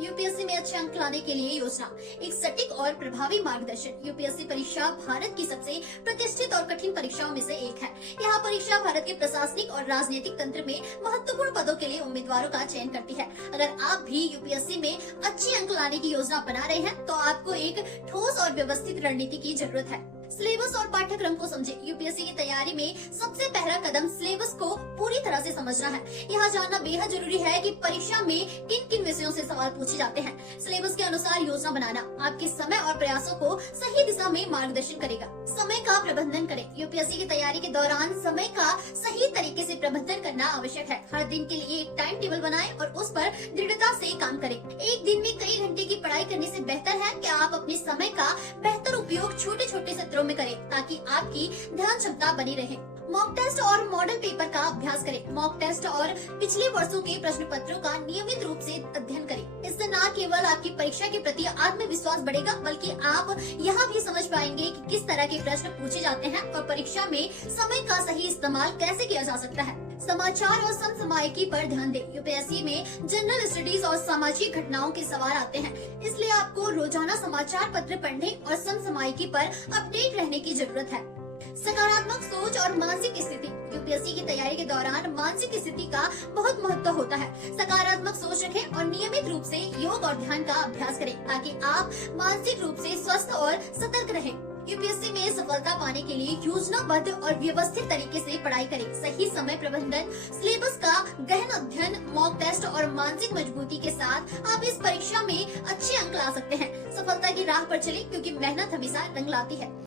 UPSC में अच्छे अंक लाने के लिए योजना, एक सटीक और प्रभावी मार्गदर्शन। यूपीएससी परीक्षा भारत की सबसे प्रतिष्ठित और कठिन परीक्षाओं में से एक है। यह परीक्षा भारत के प्रशासनिक और राजनीतिक तंत्र में महत्वपूर्ण पदों के लिए उम्मीदवारों का चयन करती है। अगर आप भी यूपीएससी में अच्छे अंक लाने की योजना बना रहे हैं तो आपको एक ठोस और व्यवस्थित रणनीति की जरूरत है। सिलेबस और पाठ्यक्रम को समझे। यूपीएससी की तैयारी में सबसे पहला कदम सिलेबस को पूरी तरह से समझना है। यह जानना बेहद जरूरी है कि परीक्षा में किन किन विषयों से सवाल पूछे जाते हैं। सिलेबस के अनुसार योजना बनाना आपके समय और प्रयासों को सही दिशा में मार्गदर्शन करेगा। समय का प्रबंधन करें। यूपीएससी की तैयारी के दौरान समय का सही तरीके से प्रबंधन करना आवश्यक है। हर दिन के लिए एक टाइम टेबल बनाएं और उस पर दृढ़ता से काम करें। एक दिन में कई घंटे की पढ़ाई करने से बेहतर है कि आप अपने समय का बेहतर उपयोग छोटे छोटे सत्रों में करें ताकि आपकी ध्यान क्षमता बनी रहे। मॉक टेस्ट और मॉडल पेपर का अभ्यास करें। मॉक टेस्ट और पिछले वर्षों के प्रश्न पत्रों का नियमित रूप से अध्ययन करें। इससे न केवल आपकी परीक्षा के प्रति आत्मविश्वास बढ़ेगा बल्कि आप यह भी समझ पाएंगे कि किस तरह के प्रश्न पूछे जाते हैं और परीक्षा में समय का सही इस्तेमाल कैसे किया जा सकता है। समाचार और समसामयिकी पर ध्यान दें। यूपीएससी में जनरल स्टडीज और सामाजिक घटनाओं के सवाल आते हैं, इसलिए आपको रोजाना समाचार पत्र पढ़ने और समसामयिकी पर अपडेट रहने की जरूरत है। सकारात्मक सोच और मानसिक स्थिति। यूपीएससी की तैयारी के दौरान मानसिक स्थिति का बहुत महत्व होता है। सकारात्मक सोच रखें और नियमित रूप से योग और ध्यान का अभ्यास करें ताकि आप मानसिक रूप से स्वस्थ और सतर्क रहें। यूपीएससी में सफलता पाने के लिए योजनाबद्ध और व्यवस्थित तरीके से पढ़ाई करें। सही समय प्रबंधन, सिलेबस का गहन अध्ययन, मॉक टेस्ट और मानसिक मजबूती के साथ आप इस परीक्षा में अच्छे अंक ला सकते हैं। सफलता की राह पर चलें क्योंकि मेहनत हमेशा रंग लाती है।